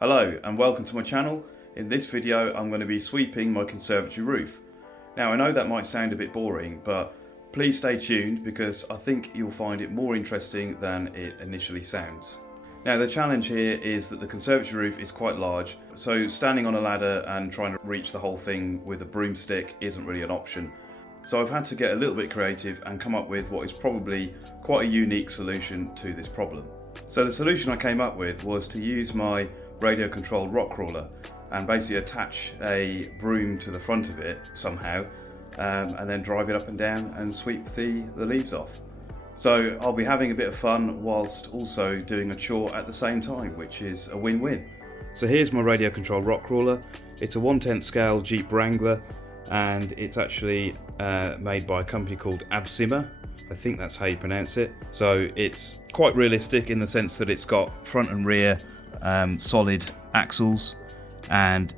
Hello and welcome to my channel. In this video I'm going to be sweeping my conservatory roof. Now I know that might sound a bit boring, but please stay tuned because I think you'll find it more interesting than it initially sounds. Now the challenge here is that the conservatory roof is quite large, so standing on a ladder and trying to reach the whole thing with a broomstick isn't really an option. So I've had to get a little bit creative and come up with what is probably quite a unique solution to this problem. So the solution I came up with was to use my radio controlled rock crawler and basically attach a broom to the front of it somehow and then drive it up and down and sweep the leaves off. So I'll be having a bit of fun whilst also doing a chore at the same time, which is a win-win. So here's my radio controlled rock crawler. It's a 1/10 scale Jeep Wrangler and it's actually made by a company called Absima. I think that's how you pronounce it. So it's quite realistic in the sense that it's got front and rear solid axles and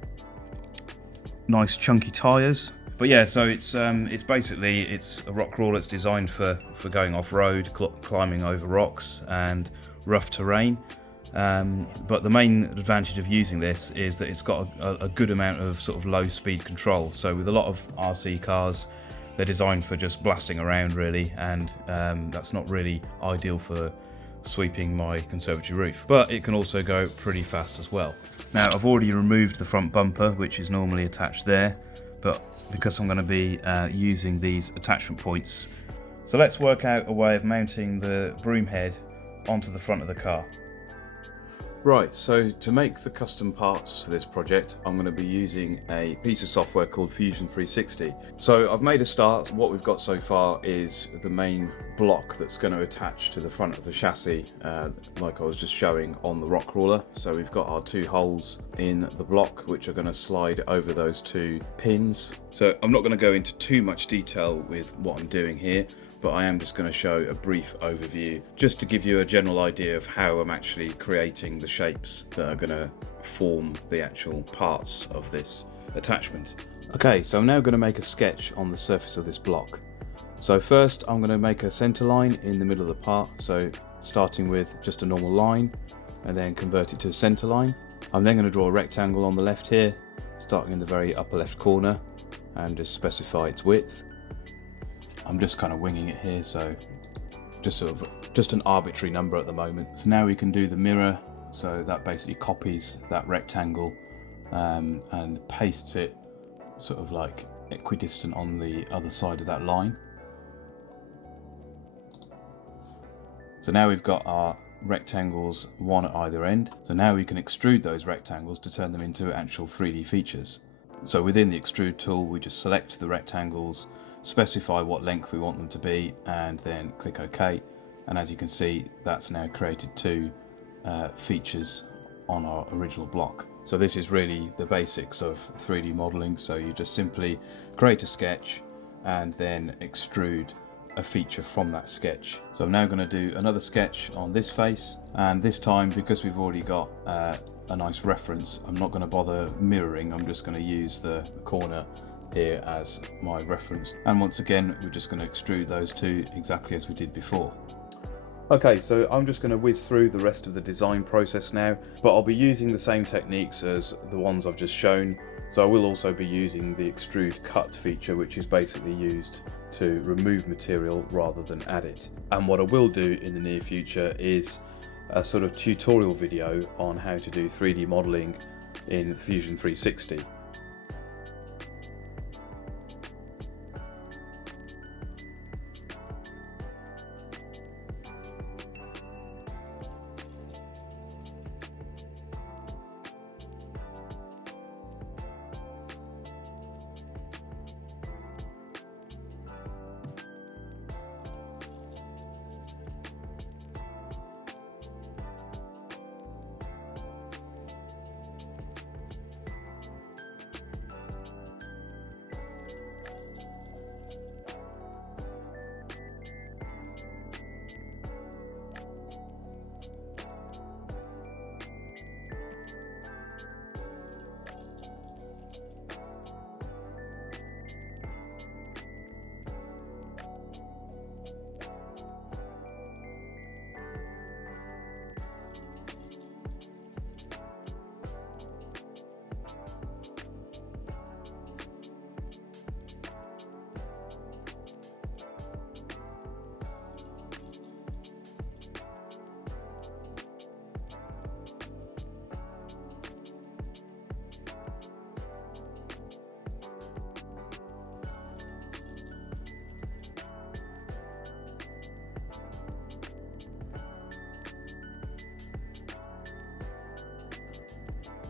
nice chunky tyres. But yeah, so it's basically a rock crawler. It's designed for going off road, climbing over rocks and rough terrain. But the main advantage of using this is that it's got a good amount of sort of low speed control. So with a lot of RC cars, they're designed for just blasting around really, and that's not really ideal for sweeping my conservatory roof, but it can also go pretty fast as well. Now I've already removed the front bumper, which is normally attached there, but because I'm going to be using these attachment points, so let's work out a way of mounting the broom head onto the front of the car. Right, so to make the custom parts for this project, I'm going to be using a piece of software called Fusion 360. So I've made a start. What we've got so far is the main block that's going to attach to the front of the chassis, like I was just showing on the rock crawler. So we've got our two holes in the block, which are going to slide over those two pins. So I'm not going to go into too much detail with what I'm doing here, but I am just going to show a brief overview just to give you a general idea of how I'm actually creating the shapes that are going to form the actual parts of this attachment. Okay, so I'm now going to make a sketch on the surface of this block. So first I'm going to make a center line in the middle of the part, so starting with just a normal line and then convert it to a center line. I'm then going to draw a rectangle on the left here, starting in the very upper left corner, and just specify its width. I'm just kind of winging it here, so just an arbitrary number at the moment. So now we can do the mirror, so that basically copies that rectangle and pastes it sort of like equidistant on the other side of that line. So now we've got our rectangles, one at either end. So now we can extrude those rectangles to turn them into actual 3D features. So within the extrude tool, we just select the rectangles, specify what length we want them to be, and then click OK. And as you can see, that's now created two features on our original block. So this is really the basics of 3D modeling. So you just simply create a sketch and then extrude a feature from that sketch. So I'm now going to do another sketch on this face, and this time, because we've already got a nice reference, I'm not going to bother mirroring. I'm just going to use the corner here as my reference, and once again we're just going to extrude those two exactly as we did before. Okay, so I'm just going to whiz through the rest of the design process now, but I'll be using the same techniques as the ones I've just shown. So I will also be using the extrude cut feature, which is basically used to remove material rather than add it. And what I will do in the near future is a sort of tutorial video on how to do 3D modeling in Fusion 360.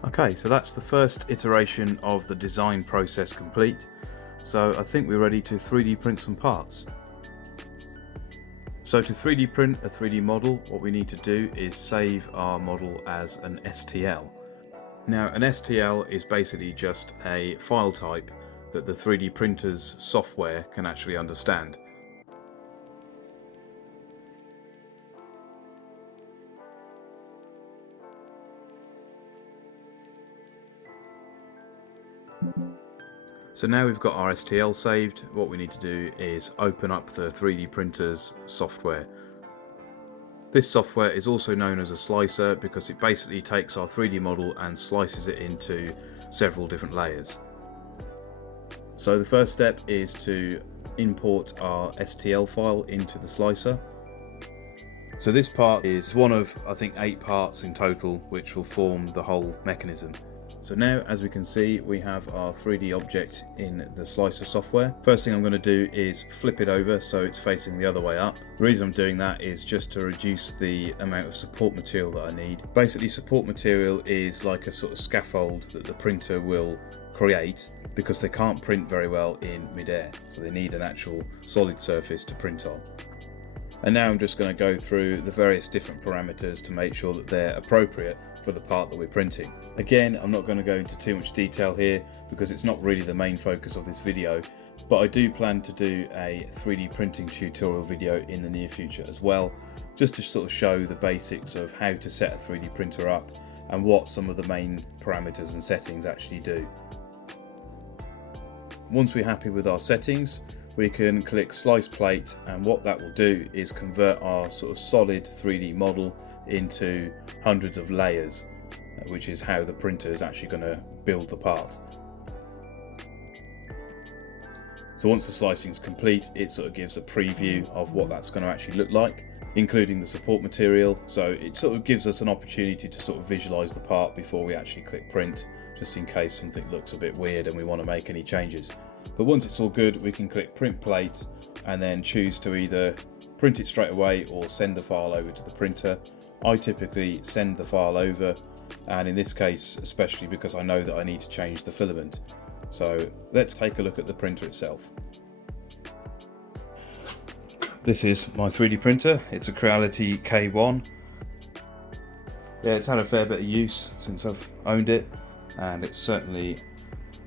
Okay, so that's the first iteration of the design process complete. So I think we're ready to 3D print some parts. So to 3D print a 3D model, what we need to do is save our model as an STL. Now an STL is basically just a file type that the 3D printer's software can actually understand. So now we've got our STL saved, what we need to do is open up the 3D printer's software. This software is also known as a slicer because it basically takes our 3D model and slices it into several different layers. So the first step is to import our STL file into the slicer. So this part is one of, I think, 8 parts in total which will form the whole mechanism. So now, as we can see, we have our 3D object in the slicer software. First thing I'm going to do is flip it over so it's facing the other way up. The reason I'm doing that is just to reduce the amount of support material that I need. Basically, support material is like a sort of scaffold that the printer will create because they can't print very well in midair, so they need an actual solid surface to print on. And now I'm just going to go through the various different parameters to make sure that they're appropriate for the part that we're printing. Again, I'm not going to go into too much detail here because it's not really the main focus of this video, but I do plan to do a 3D printing tutorial video in the near future as well, just to sort of show the basics of how to set a 3D printer up and what some of the main parameters and settings actually do. Once we're happy with our settings, we can click slice plate, and what that will do is convert our sort of solid 3D model into hundreds of layers, which is how the printer is actually going to build the part. So once the slicing is complete, it sort of gives a preview of what that's going to actually look like, including the support material. So it sort of gives us an opportunity to sort of visualize the part before we actually click print, just in case something looks a bit weird and we want to make any changes. But once it's all good, we can click print plate and then choose to either print it straight away or send the file over to the printer. I typically send the file over, and in this case especially because I know that I need to change the filament. So let's take a look at the printer itself. This is my 3D printer. It's a Creality K1. Yeah, it's had a fair bit of use since I've owned it, and it's certainly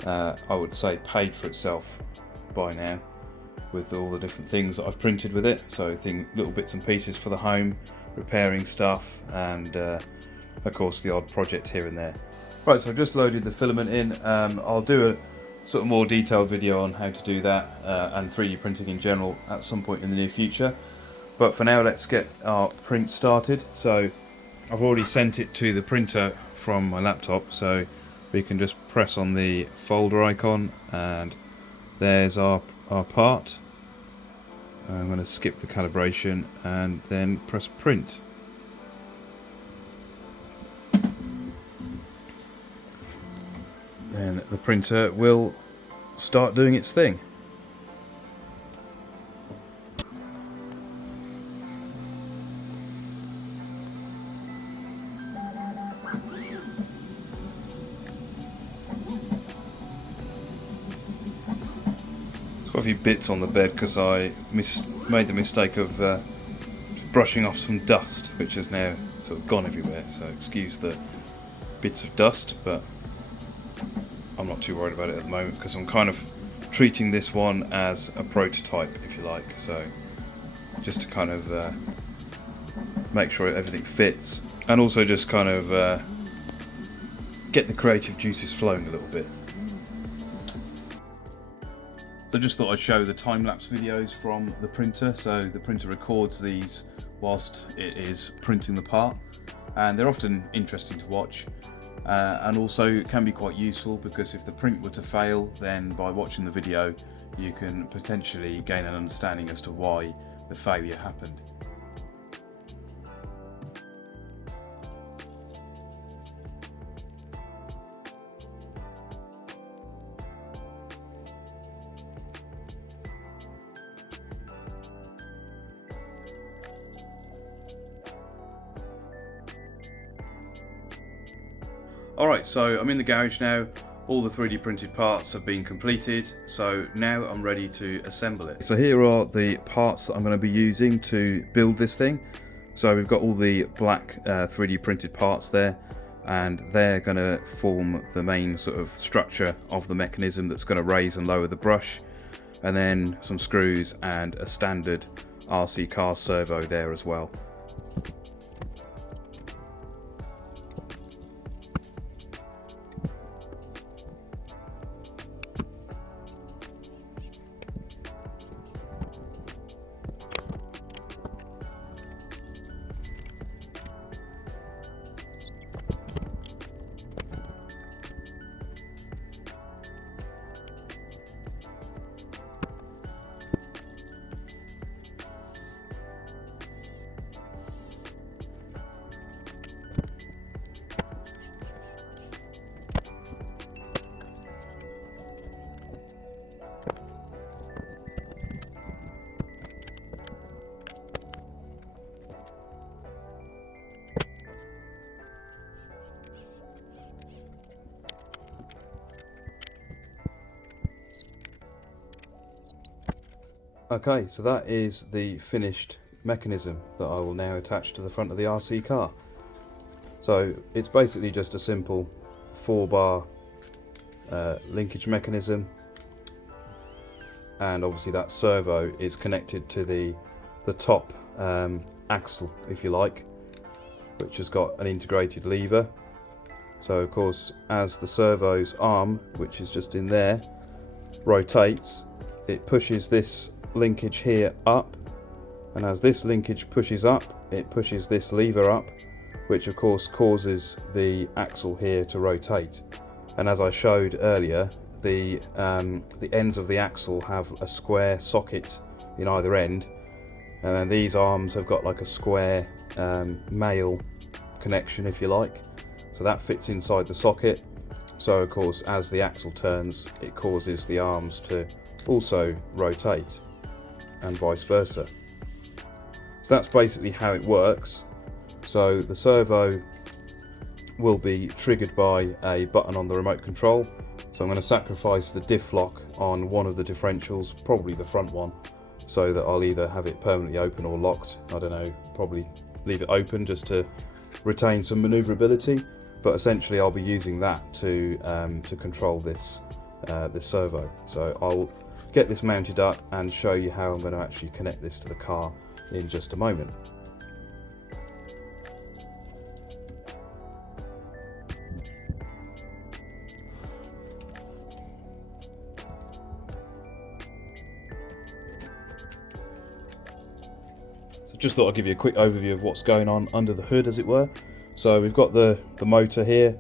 I would say paid for itself by now with all the different things that I've printed with it. So little bits and pieces for the home, repairing stuff, and of course the odd project here and there. Right, so I've just loaded the filament in. I'll do a sort of more detailed video on how to do that and 3D printing in general at some point in the near future. But for now, let's get our print started. So I've already sent it to the printer from my laptop, so we can just press on the folder icon and there's our part. I'm going to skip the calibration and then press print. Then the printer will start doing its thing. Got a few bits on the bed because I made the mistake of brushing off some dust, which has now sort of gone everywhere, so excuse the bits of dust, but I'm not too worried about it at the moment because I'm kind of treating this one as a prototype, if you like, so just to kind of make sure everything fits, and also just kind of get the creative juices flowing a little bit. So I just thought I'd show the time-lapse videos from the printer. So the printer records these whilst it is printing the part, and they're often interesting to watch, and also can be quite useful because if the print were to fail, then by watching the video you can potentially gain an understanding as to why the failure happened. Alright, so I'm in the garage now. All the 3D printed parts have been completed, so now I'm ready to assemble it. So here are the parts that I'm going to be using to build this thing. So we've got all the black 3D printed parts there, and they're going to form the main sort of structure of the mechanism that's going to raise and lower the brush, and then some screws and a standard RC car servo there as well. Okay, so that is the finished mechanism that I will now attach to the front of the RC car. So it's basically just a simple 4-bar linkage mechanism, and obviously that servo is connected to the top axle, if you like, which has got an integrated lever. So of course, as the servo's arm, which is just in there, rotates, it pushes this linkage here up, and as this linkage pushes up, it pushes this lever up, which of course causes the axle here to rotate. And as I showed earlier, the ends of the axle have a square socket in either end, and then these arms have got like a square male connection, if you like, so that fits inside the socket. So of course, as the axle turns, it causes the arms to also rotate, and vice versa. So that's basically how it works. So the servo will be triggered by a button on the remote control. So I'm going to sacrifice the diff lock on one of the differentials, probably the front one, so that I'll either have it permanently open or locked. I don't know, probably leave it open just to retain some maneuverability, but essentially I'll be using that to control this servo. So I'll get this mounted up and show you how I'm going to actually connect this to the car in just a moment. So just thought I'd give you a quick overview of what's going on under the hood, as it were. So we've got the motor here,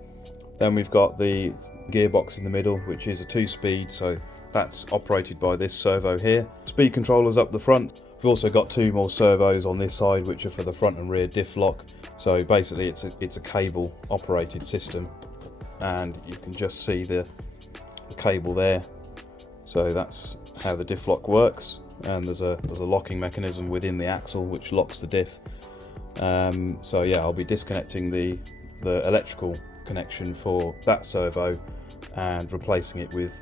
then we've got the gearbox in the middle, which is a 2-speed, so that's operated by this servo here. Speed controllers up the front. We've also got 2 more servos on this side, which are for the front and rear diff lock. So basically it's a cable operated system, and you can just see the cable there. So that's how the diff lock works, and there's a locking mechanism within the axle which locks the diff. So yeah, I'll be disconnecting the electrical connection for that servo and replacing it with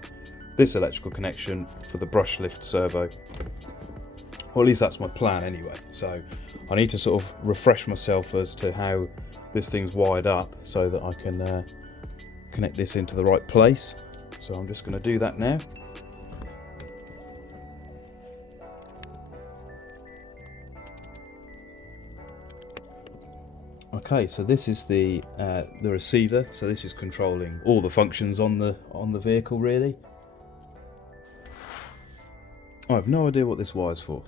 this electrical connection for the brush lift servo. Or at least that's my plan anyway. So I need to sort of refresh myself as to how this thing's wired up so that I can connect this into the right place. So I'm just going to do that now. Okay, so this is the receiver. So this is controlling all the functions on the vehicle, really. I have no idea what this wire's for.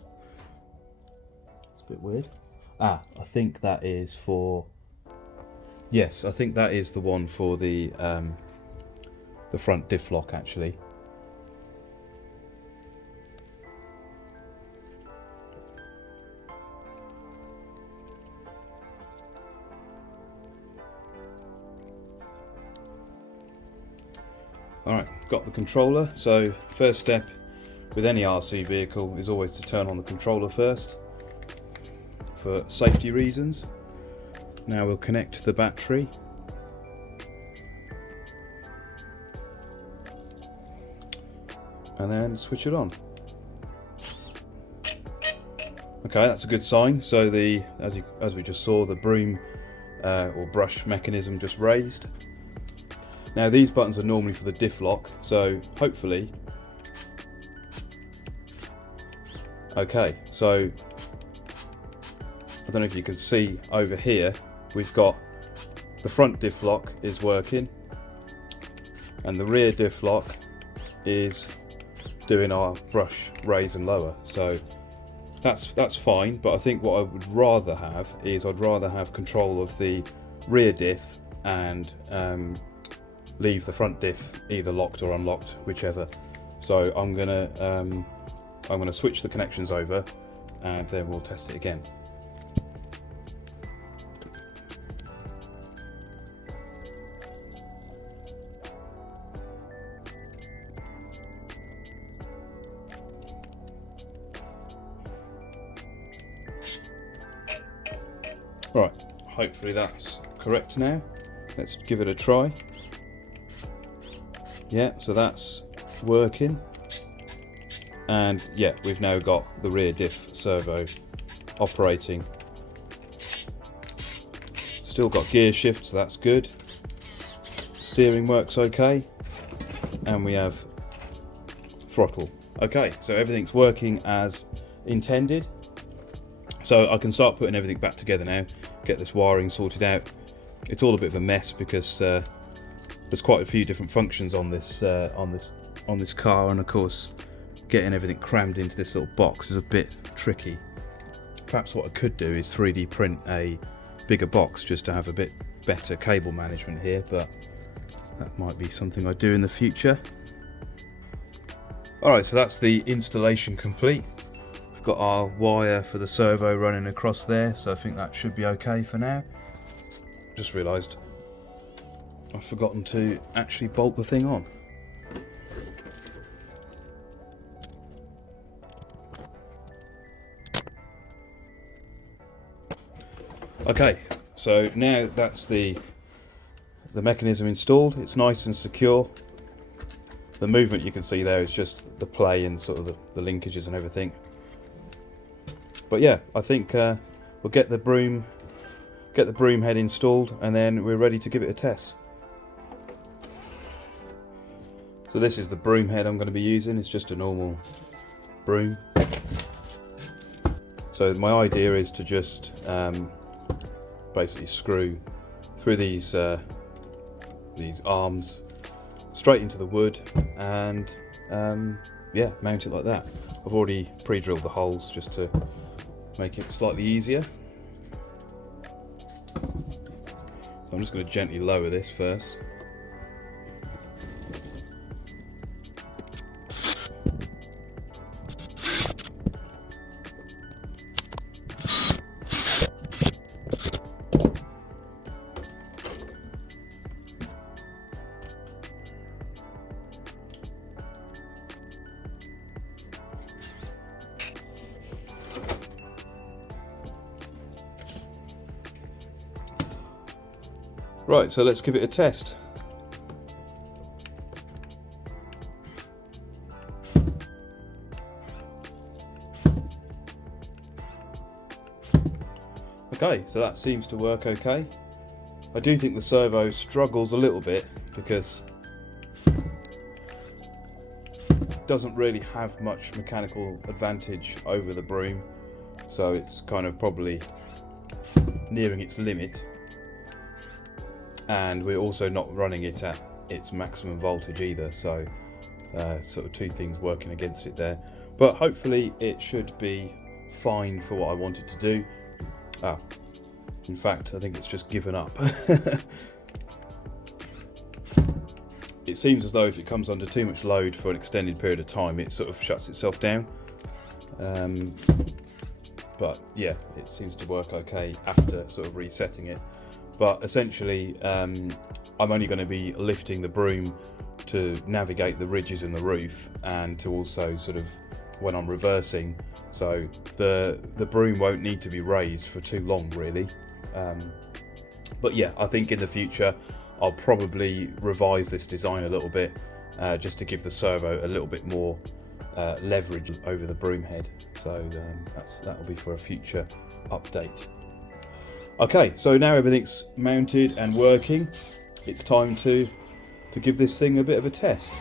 It's a bit weird. I think that is for... Yes, I think that is the one for the front diff lock, actually. Alright, got the controller. So first step with any RC vehicle is always to turn on the controller first for safety reasons. Now we'll connect the battery. and then switch it on. Okay, that's a good sign. So as we just saw, the broom or brush mechanism just raised. Now these buttons are normally for the diff lock, so hopefully. Okay, so I don't know if you can see over here, we've got the front diff lock is working and the rear diff lock is doing our brush raise and lower. So that's fine, but I think what I would rather have is I'd rather have control of the rear diff and leave the front diff either locked or unlocked, whichever. So I'm gonna switch the connections over and then we'll test it again. Right, hopefully that's correct now. Let's give it a try. Yeah, so that's working. And yeah, we've now got the rear diff servo operating. Still got gear shift, so that's good. Steering works okay. And we have throttle. Okay, so everything's working as intended. So I can start putting everything back together now, get this wiring sorted out. It's all a bit of a mess because there's quite a few different functions on this car, and of course getting everything crammed into this little box is a bit tricky. Perhaps what I could do is 3D print a bigger box just to have a bit better cable management here, but that might be something I do in the future. Alright, so that's the installation complete. We've got our wire for the servo running across there, so I think that should be okay for now. Just realised I've forgotten to actually bolt the thing on. Okay, so now that's the mechanism installed. It's nice and secure. The movement you can see there is just the play and sort of the linkages and everything. But yeah, I think we'll get the broom head installed and then we're ready to give it a test. So this is the broom head I'm going to be using. It's just a normal broom. So my idea is to just basically screw through these arms straight into the wood and yeah, mount it like that. I've already pre-drilled the holes just to make it slightly easier. So I'm just going to gently lower this first. Right, so let's give it a test. Okay, so that seems to work okay. I do think the servo struggles a little bit because it doesn't really have much mechanical advantage over the broom, so it's kind of probably nearing its limit. And we're also not running it at its maximum voltage either, so sort of two things working against it there. But hopefully it should be fine for what I want it to do. In fact, I think it's just given up. It seems as though if it comes under too much load for an extended period of time, it sort of shuts itself down. But yeah, it seems to work okay after sort of resetting it. But essentially, I'm only going to be lifting the broom to navigate the ridges in the roof and to also sort of when I'm reversing, so the broom won't need to be raised for too long really. But yeah, I think in the future I'll probably revise this design a little bit just to give the servo a little bit more leverage over the broom head. So that'll be for a future update. Okay, so now everything's mounted and working, it's time to give this thing a bit of a test.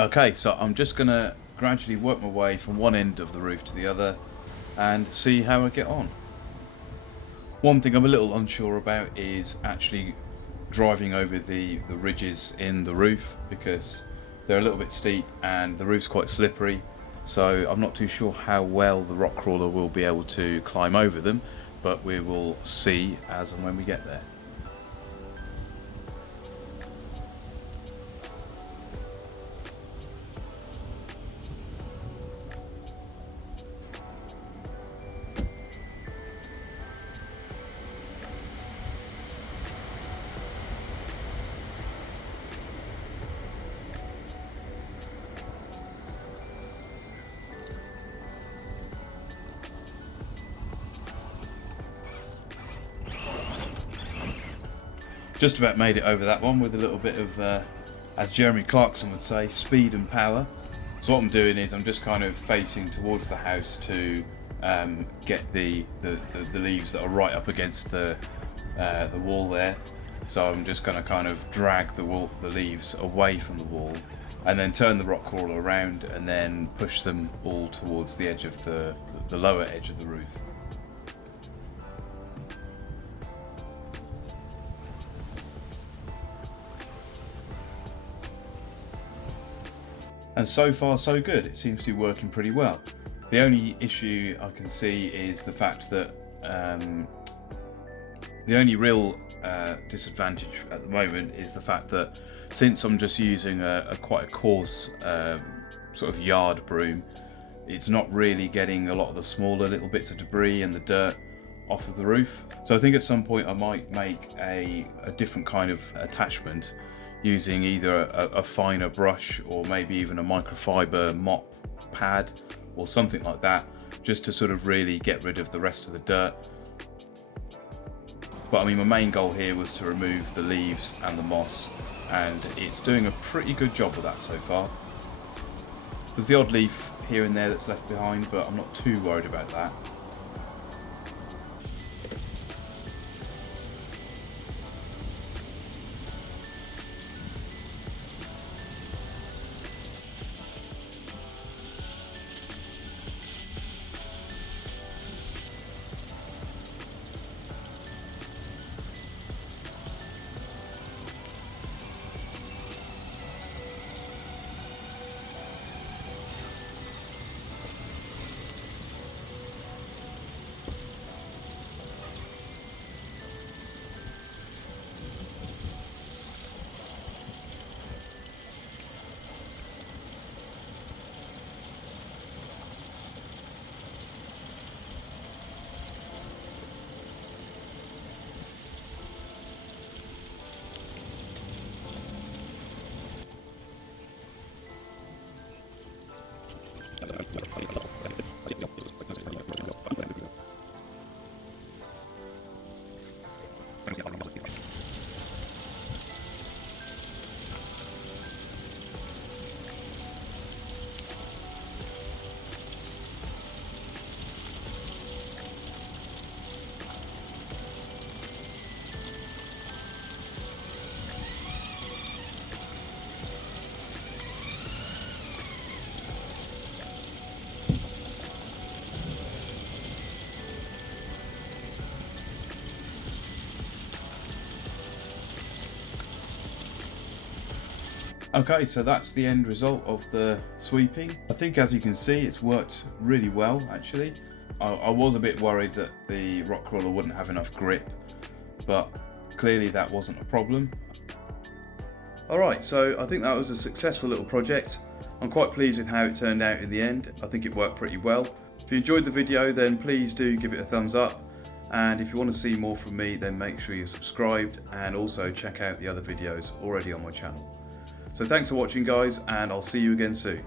Okay, so I'm just going to gradually work my way from one end of the roof to the other and see how I get on. One thing I'm a little unsure about is actually driving over the ridges in the roof, because they're a little bit steep and the roof's quite slippery, so I'm not too sure how well the rock crawler will be able to climb over them, but we will see as and when we get there. Just about made it over that one with a little bit of, as Jeremy Clarkson would say, speed and power. So what I'm doing is I'm just kind of facing towards the house to get the leaves that are right up against the wall there. So I'm just going to kind of drag the leaves away from the wall, and then turn the rock crawler around and then push them all towards the edge of the lower edge of the roof. And so far so good, it seems to be working pretty well. The only issue I can see is the fact that the only real disadvantage at the moment is the fact that since I'm just using quite a coarse sort of yard broom, it's not really getting a lot of the smaller little bits of debris and the dirt off of the roof. So I think at some point I might make a different kind of attachment, using either a finer brush or maybe even a microfiber mop pad or something like that, just to sort of really get rid of the rest of the dirt. But I mean, my main goal here was to remove the leaves and the moss, and it's doing a pretty good job of that so far. There's the odd leaf here and there that's left behind, but I'm not too worried about that. Okay, so that's the end result of the sweeping. I think, as you can see, it's worked really well actually. I was a bit worried that the rock crawler wouldn't have enough grip, but clearly that wasn't a problem. Alright, so I think that was a successful little project. I'm quite pleased with how it turned out in the end. I think it worked pretty well. If you enjoyed the video, then please do give it a thumbs up. And if you want to see more from me, then make sure you're subscribed, and also check out the other videos already on my channel. So thanks for watching guys, and I'll see you again soon.